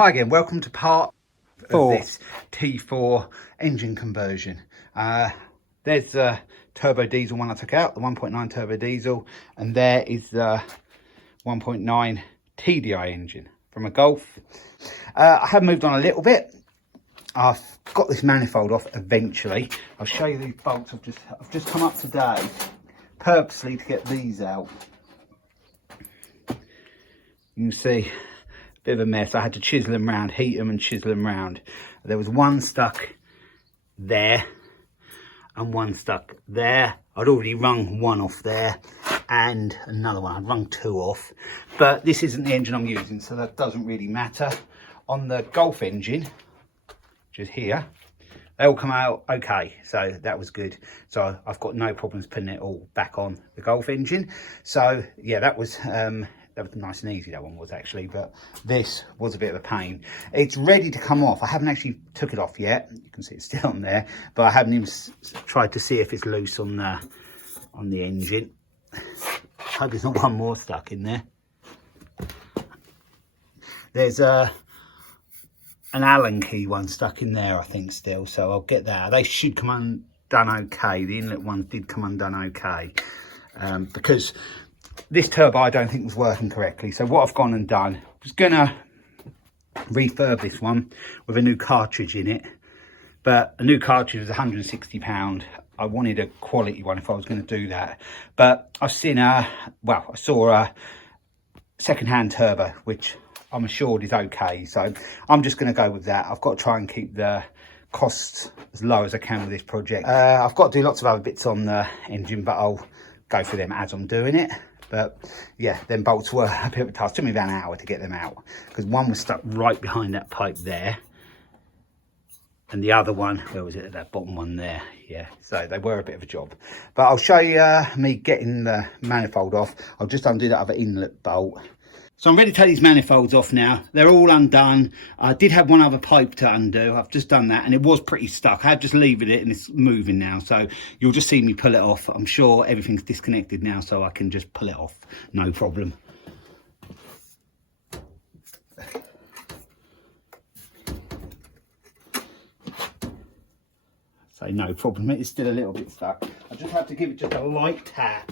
Hi again, welcome to part 4 of this T4 engine conversion. There's the turbo diesel one I took out, the 1.9 turbo diesel, and there is the 1.9 TDI engine from a Golf. I have moved on a little bit. I've got this manifold off eventually. I'll show you these bolts. I've just come up today purposely to get these out. You can see bit of a mess. I had to chisel them round, heat them and chisel them round. There was one stuck there and one stuck there. I'd already wrung one off there and another one. I'd wrung two off, but this isn't the engine I'm using, so that doesn't really matter. On the Golf engine, which is here, they all come out okay, so that was good. So I've got no problems putting it all back on the Golf engine. So yeah, that was nice and easy, that one was actually, but this was a bit of a pain. It's ready to come off. I haven't actually took it off yet. You can see it's still on there, but I haven't even tried to see if it's loose on the engine. Hope there's not one more stuck in there. There's an Allen key one stuck in there, I think, still, so I'll get that. They should come undone okay. The inlet ones did come undone okay, because this turbo I don't think was working correctly. So what I've gone and done, I was gonna refurb this one with a new cartridge in it, but a new cartridge was £160. I wanted a quality one if I was going to do that, but I've seen I saw a second-hand turbo which I'm assured is okay, so I'm just going to go with that. I've got to try and keep the costs as low as I can with this project. I've got to do lots of other bits on the engine, but I'll go through them as I'm doing it. But yeah, them bolts were a bit of a task. It took me about an hour to get them out because one was stuck right behind that pipe there, and the other one, where was it, that bottom one there? Yeah, so they were a bit of a job. But I'll show you me getting the manifold off. I'll just undo that other inlet bolt. So I'm ready to take these manifolds off now. They're all undone. I did have one other pipe to undo. I've just done that and it was pretty stuck. I have just levered it and it's moving now. So you'll just see me pull it off. I'm sure everything's disconnected now, so I can just pull it off. No problem. So no problem. It's still a little bit stuck. I just have to give it just a light tap.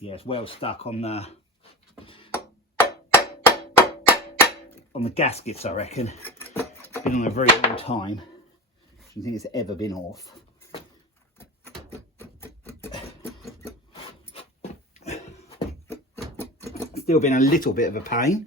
Yeah, it's well stuck on the gaskets, I reckon. Been on a very long time. I don't think it's ever been off. Still been a little bit of a pain.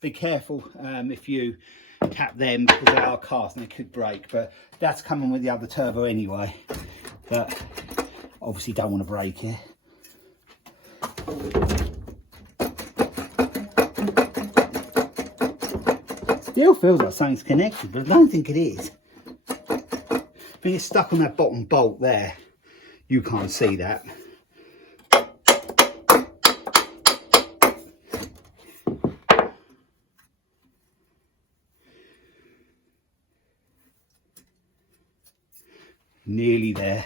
Be careful if you tap them because they are cast and they could break, but that's coming with the other turbo anyway. But obviously don't want to break it. Still feels like something's connected, but I don't think it is. I think it's stuck on that bottom bolt there. You can't see that. Nearly there.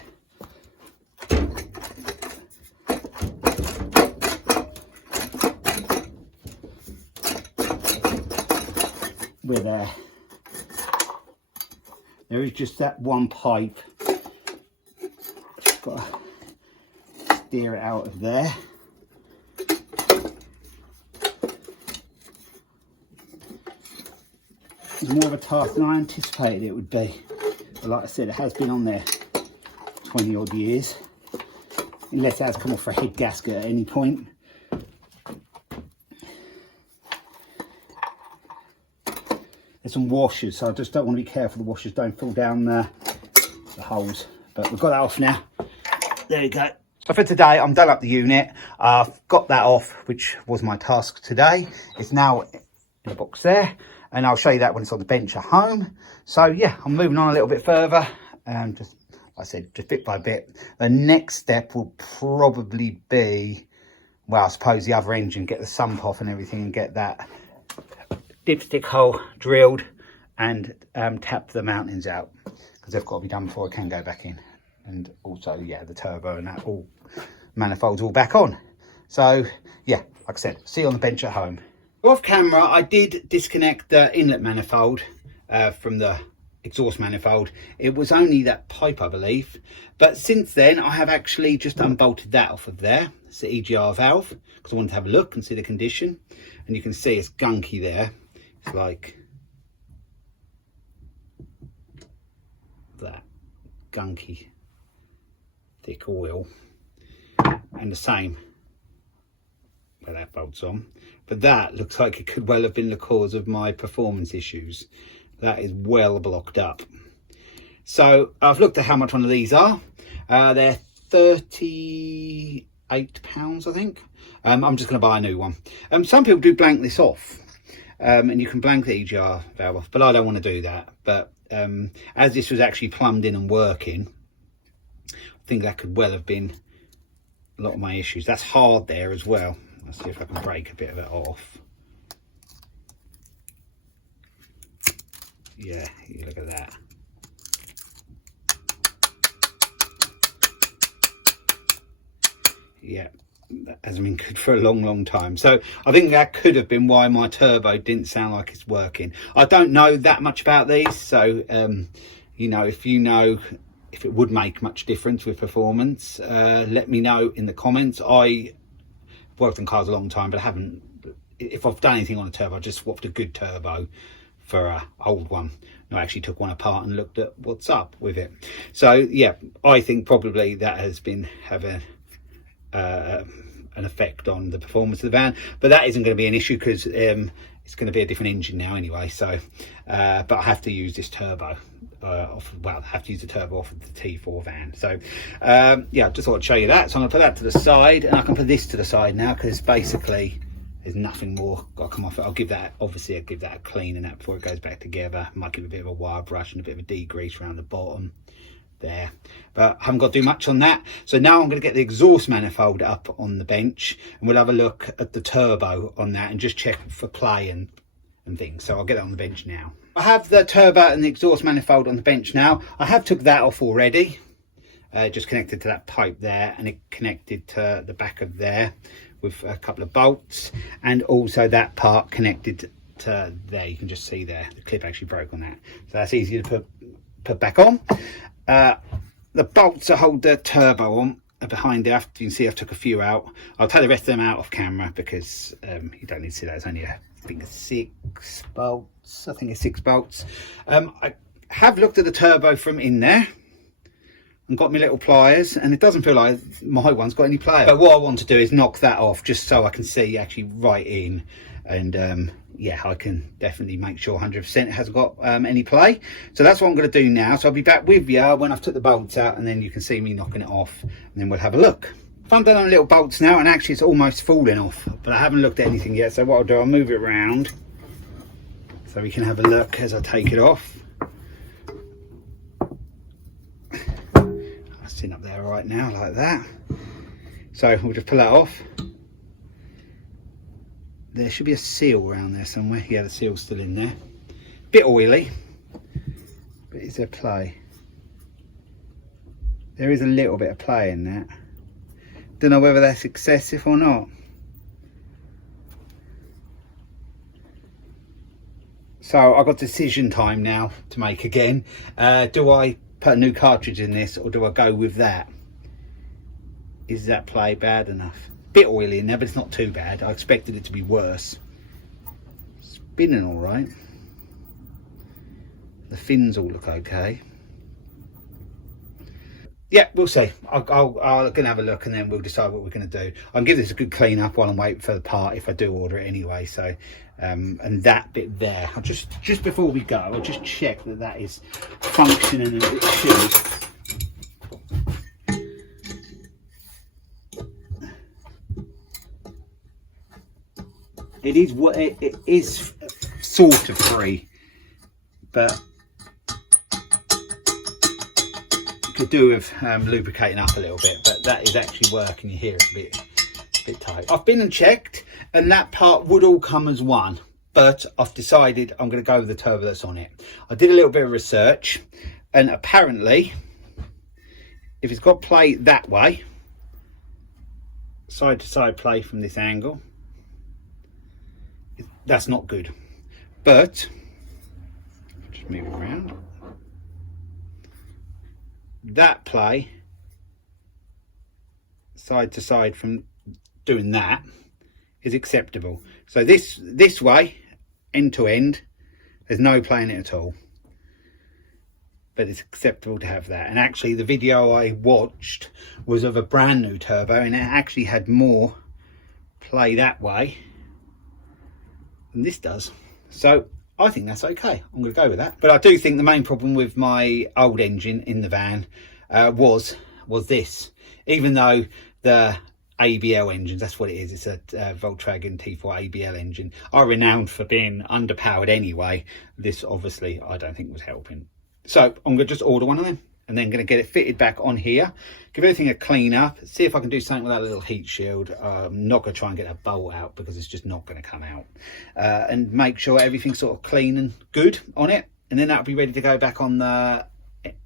We're there. There is just that one pipe. Just got to steer it out of there. It's more of a task than I anticipated it would be. But like I said, it has been on there 20 odd years, unless it has come off for a head gasket at any point. There's some washers, so I just don't want to be careful the washers don't fall down the holes. But we've got that off now. There you go. So for today, I'm done up the unit. I've got that off, which was my task today. It's now in the box there, and I'll show you that when it's on the bench at home. So yeah, I'm moving on a little bit further, and just like I said, just bit by bit. The next step will probably be, well, I suppose the other engine, get the sump off and everything and get that dipstick hole drilled and tap the mountings out, because they've got to be done before I can go back in. And also, yeah, the turbo and that all manifolds all back on. So yeah, like I said, see you on the bench at home. Off camera, I did disconnect the inlet manifold from the exhaust manifold. It was only that pipe, I believe, but since then I have actually just unbolted that off of there. It's the EGR valve, because I wanted to have a look and see the condition, and you can see it's gunky there. It's like that, gunky thick oil, and the same where that bolts on, but that looks like it could well have been the cause of my performance issues. That is well blocked up. So I've looked at how much one of these are. They're £38, I think. I'm just going to buy a new one. Some people do blank this off, and you can blank the EGR valve off, but I don't want to do that. But as this was actually plumbed in and working, I think that could well have been a lot of my issues. That's hard there as well. Let's see if I can break a bit of it off. Yeah, you look at that. Yeah, that hasn't been good for a long time. So I think that could have been why my turbo didn't sound like it's working. I don't know that much about these, so you know, if you know if it would make much difference with performance, let me know in the comments. I worked on cars a long time, but I haven't, if I've done anything on a turbo, I just swapped a good turbo for a old one. I actually took one apart and looked at what's up with it. So yeah, I think probably that has been having an effect on the performance of the van, but that isn't going to be an issue because it's going to be a different engine now anyway. So but I have to use this turbo I have to use the turbo off of the T4 van. So yeah, I just thought I'd show you that. So I'm going to put that to the side, and I can put this to the side now because basically there's nothing more got to come off it. I'll give that a clean and that before it goes back together. Might give it a bit of a wire brush and a bit of a degrease around the bottom there, but I haven't got to do much on that. So now I'm going to get the exhaust manifold up on the bench, and we'll have a look at the turbo on that and just check for play and things. So I'll get that on the bench now. I have the turbo and the exhaust manifold on the bench now. I have took that off already, just connected to that pipe there, and it connected to the back of there with a couple of bolts, and also that part connected to there. You can just see there the clip actually broke on that, so that's easy to put back on. The bolts that hold the turbo on are behind there. You can see I've took a few out. I'll take the rest of them out off camera because you don't need to see that. It's only I think it's 6 bolts. I think it's 6 bolts. I have looked at the turbo from in there and got my little pliers, and it doesn't feel like my one's got any pliers. But what I want to do is knock that off just so I can see actually right in, and yeah, I can definitely make sure 100% it hasn't got any play. So that's what I'm going to do now. So I'll be back with you when I've took the bolts out, and then you can see me knocking it off, and then we'll have a look. I've done on little bolts now, and actually it's almost falling off, but I haven't looked at anything yet. So what I'll do, I'll move it around so we can have a look as I take it off. It's sitting up there right now like that. So we'll just pull that off. There should be a seal around there somewhere. Yeah, the seal's still in there. Bit oily, but is there play? There is a little bit of play in that. Don't know whether that's excessive or not. So I've got decision time now to make again. Do I put a new cartridge in this, or do I go with that? Is that play bad enough? Bit oily in there, but it's not too bad. I expected it to be worse. Spinning all right. The fins all look okay. Yeah, we'll see. I'm gonna have a look, and then we'll decide what we're gonna do. I'll give this a good clean up while I'm waiting for the part, if I do order it anyway. So and that bit there, I'll just before we go, I'll just check that that is functioning as it should. It is sort of free, but could do with lubricating up a little bit, but that is actually working. You hear it's a bit tight. I've been and checked, and that part would all come as one, but I've decided I'm going to go with the turbo that's on it. I did a little bit of research, and apparently if it's got play that way, side to side play from this angle, that's not good. But just move it around, that play side to side from doing that is acceptable. So this way, end to end, there's no play in it at all, but it's acceptable to have that. And actually the video I watched was of a brand new turbo, and it actually had more play that way than this does. So I think that's okay. I'm going to go with that. But I do think the main problem with my old engine in the van was this. Even though the ABL engines, that's what it is, it's a Volkwagen T4 ABL engine, are renowned for being underpowered anyway. This obviously I don't think was helping. So I'm going to just order one of them, and then going to get it fitted back on here, give everything a clean up, see if I can do something with that little heat shield. I'm not going to try and get that bolt out because it's just not going to come out, and make sure everything's sort of clean and good on it, and then that'll be ready to go back on the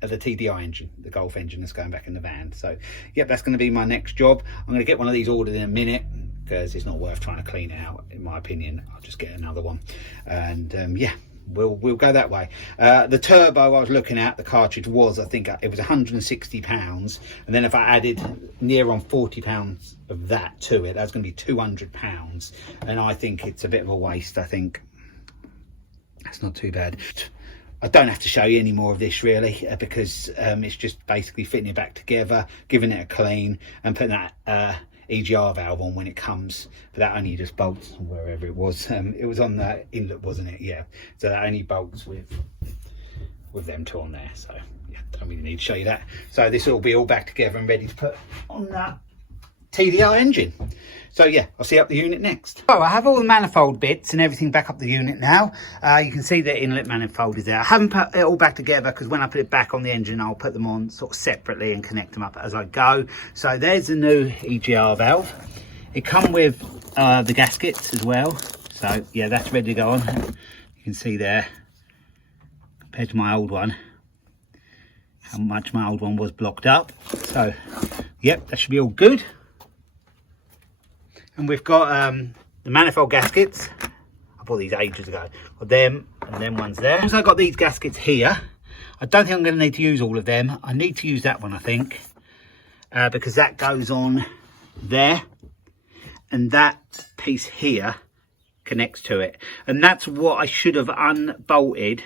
TDI engine, the Golf engine that's going back in the van. So yep, that's going to be my next job. I'm going to get one of these ordered in a minute because it's not worth trying to clean it out, in my opinion. I'll just get another one, and yeah, we'll go that way. The turbo I was looking at, the cartridge was, I think it was £160, and then if I added near on £40 of that to it, that's going to be £200, and I think it's a bit of a waste. I think that's not too bad. I don't have to show you any more of this really, because it's just basically fitting it back together, giving it a clean, and putting that EGR valve on when it comes. But that only just bolts wherever it was. It was on the inlet, wasn't it? Yeah. So that only bolts with them two on there. So yeah, don't really need to show you that. So this will be all back together and ready to put on that TDI engine. So yeah, I'll see up the unit next. Oh, I have all the manifold bits and everything back up the unit now. You can see the inlet manifold is there. I haven't put it all back together because when I put it back on the engine, I'll put them on sort of separately and connect them up as I go. So there's the new EGR valve. It comes with the gaskets as well. So yeah, that's ready to go on. You can see there, compared to my old one, how much my old one was blocked up. So yep, that should be all good. And we've got the manifold gaskets. I bought these ages ago. Got them and them ones there. Also got these gaskets here. I don't think I'm going to need to use all of them. I need to use that one, I think, because that goes on there, and that piece here connects to it. And that's what I should have unbolted.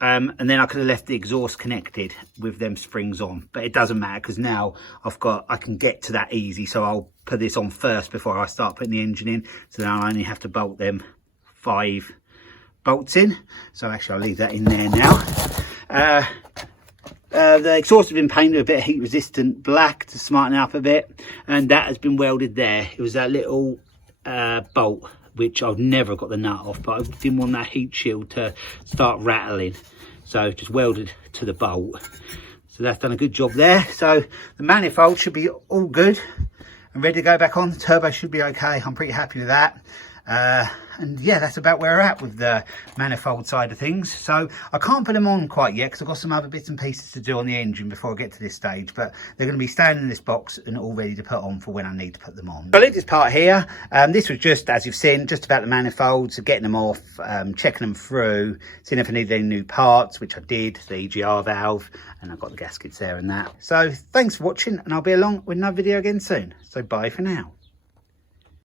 And then I could have left the exhaust connected with them springs on, but it doesn't matter because now I can get to that easy. So I'll put this on first before I start putting the engine in. So now I only have to bolt them 5 bolts in. So actually I'll leave that in there now. The exhaust has been painted a bit of heat resistant black to smarten it up a bit, and that has been welded there. It was that little bolt which I've never got the nut off, but I didn't want that heat shield to start rattling, so just welded to the bolt. So that's done a good job there. So the manifold should be all good and ready to go back on. The turbo should be okay. I'm pretty happy with that. And yeah, that's about where we're at with the manifold side of things. So I can't put them on quite yet because I've got some other bits and pieces to do on the engine before I get to this stage, but they're going to be staying in this box and all ready to put on for when I need to put them on. So I leave this part here. This was just, as you've seen, just about the manifolds, getting them off, checking them through, seeing if I needed any new parts, which I did, the EGR valve, and I've got the gaskets there and that. So thanks for watching, and I'll be along with another video again soon. So bye for now.